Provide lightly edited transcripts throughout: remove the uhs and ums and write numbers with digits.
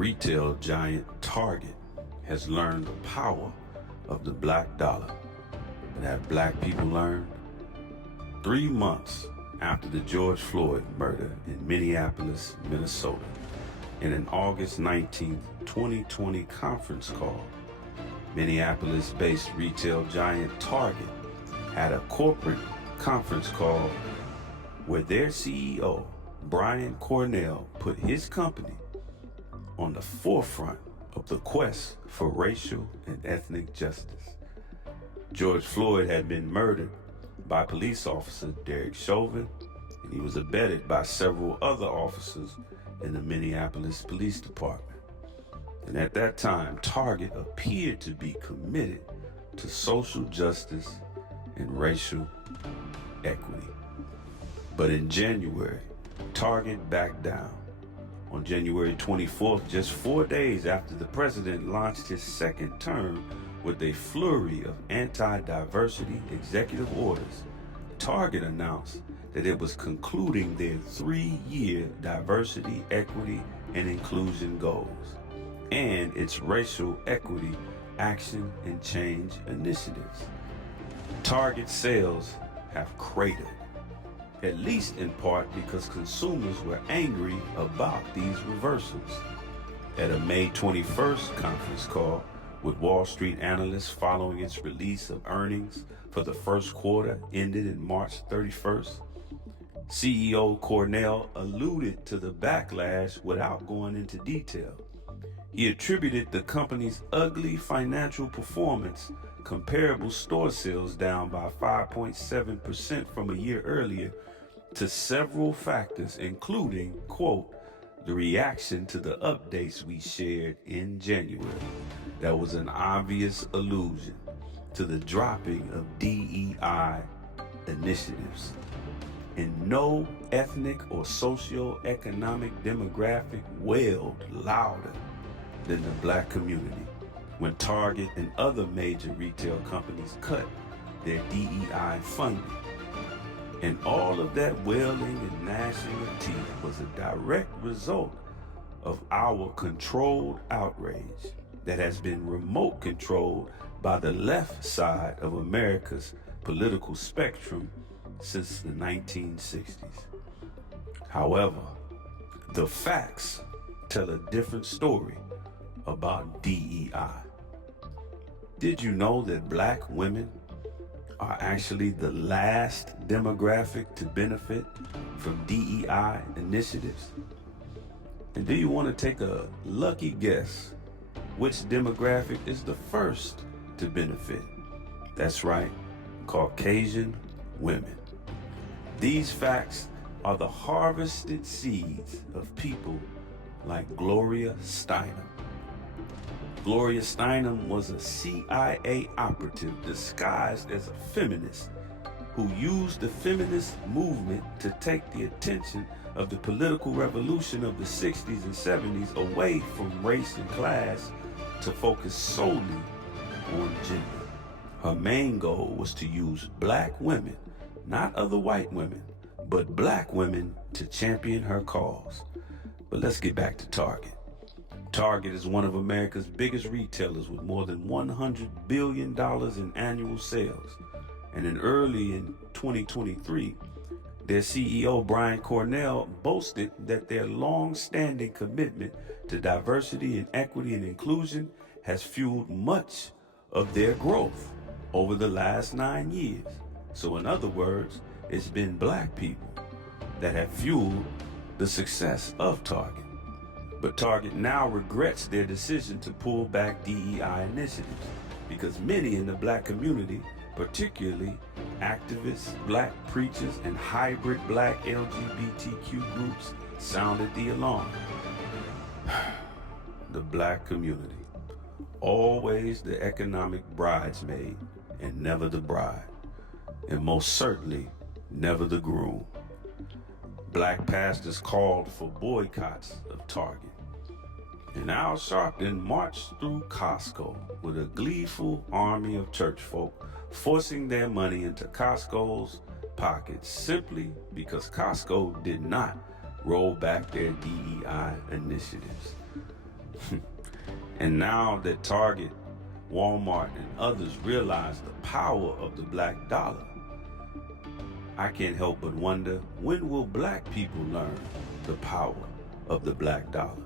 Retail giant Target has learned the power of the black dollar. But have black people learned? 3 months after the George Floyd murder in Minneapolis, Minnesota, in an August 19, 2020 conference call, Minneapolis-based retail giant Target had a corporate conference call where their CEO, Brian Cornell, put his company on the forefront of the quest for racial and ethnic justice. George Floyd had been murdered by police officer Derek Chauvin, and he was abetted by several other officers in the Minneapolis Police Department. And at that time, Target appeared to be committed to social justice and racial equity. But in January, Target backed down. On January 24th, just 4 days after the president launched his second term with a flurry of anti-diversity executive orders, Target announced that it was concluding their 3-year diversity, equity, and inclusion goals and its racial equity action and change initiatives. Target sales have cratered, at least in part because consumers were angry about these reversals. At a May 21st conference call with Wall Street analysts following its release of earnings for the first quarter ended in March 31st, CEO Cornell alluded to the backlash without going into detail. He attributed the company's ugly financial performance, comparable store sales down by 5.7% from a year earlier, to several factors, including, quote, the reaction to the updates we shared in January. That was an obvious allusion to the dropping of DEI initiatives. And no ethnic or socio-economic demographic wailed louder than the black community when Target and other major retail companies cut their DEI funding. And all of that wailing and gnashing of teeth was a direct result of our controlled outrage that has been remote controlled by the left side of America's political spectrum since the 1960s. However, the facts tell a different story about DEI. Did you know that black women are actually the last demographic to benefit from DEI initiatives? And do you want to take a lucky guess which demographic is the first to benefit? That's right, Caucasian women. These facts are the harvested seeds of people like Gloria Steinem. Gloria Steinem was a CIA operative disguised as a feminist who used the feminist movement to take the attention of the political revolution of the 60s and 70s away from race and class to focus solely on gender. Her main goal was to use black women, not other white women, but black women to champion her cause. But let's get back to Target. Target is one of America's biggest retailers with more than $100 billion in annual sales. And early in 2023, their CEO, Brian Cornell, boasted that their long-standing commitment to diversity and equity and inclusion has fueled much of their growth over the last 9 years. So in other words, it's been black people that have fueled the success of Target. But Target now regrets their decision to pull back DEI initiatives because many in the black community, particularly activists, black preachers, and hybrid black LGBTQ groups, sounded the alarm. The black community, always the economic bridesmaid and never the bride, and most certainly never the groom. Black pastors called for boycotts of Target. And Al Sharpton marched through Costco with a gleeful army of church folk, forcing their money into Costco's pockets simply because Costco did not roll back their DEI initiatives. And now that Target, Walmart, and others realize the power of the black dollar, I can't help but wonder, when will black people learn the power of the black dollar?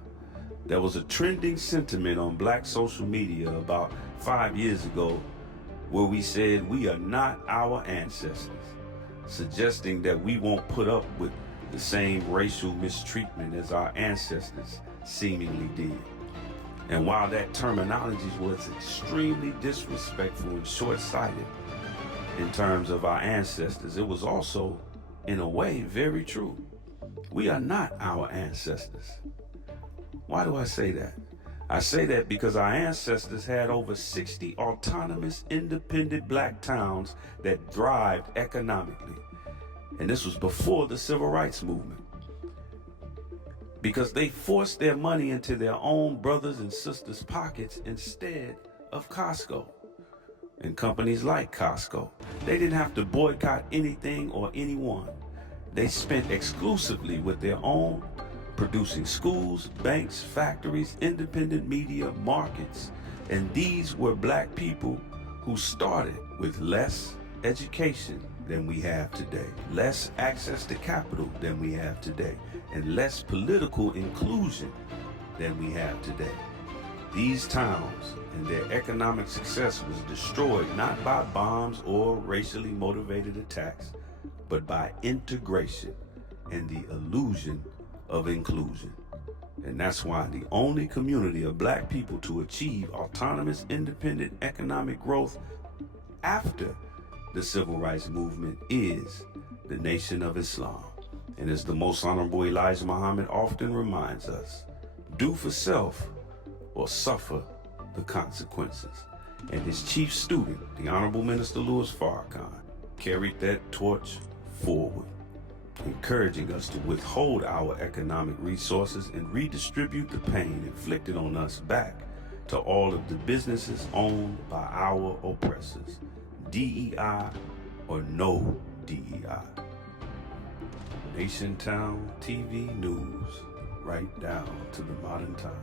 There was a trending sentiment on black social media about 5 years ago where we said we are not our ancestors, suggesting that we won't put up with the same racial mistreatment as our ancestors seemingly did. And while that terminology was extremely disrespectful and short-sighted in terms of our ancestors, it was also, in a way, very true. We are not our ancestors. Why do I say that? I say that because our ancestors had over 60 autonomous, independent black towns that thrived economically. And this was before the Civil Rights Movement. Because they forced their money into their own brothers and sisters' pockets instead of Costco and companies like Costco. They didn't have to boycott anything or anyone. They spent exclusively with their own, producing schools, banks, factories, independent media, markets. And these were black people who started with less education than we have today, less access to capital than we have today, and less political inclusion than we have today. These towns and their economic success was destroyed not by bombs or racially motivated attacks, but by integration and the illusion of inclusion. And that's why the only community of black people to achieve autonomous, independent economic growth after the Civil Rights Movement is the Nation of Islam. And as the Most Honorable Elijah Muhammad often reminds us, do for self or suffer the consequences. And his chief student, the Honorable Minister Louis Farrakhan, carried that torch forward, encouraging us to withhold our economic resources and redistribute the pain inflicted on us back to all of the businesses owned by our oppressors, DEI or no DEI. Nation Town TV News, right down to the modern times.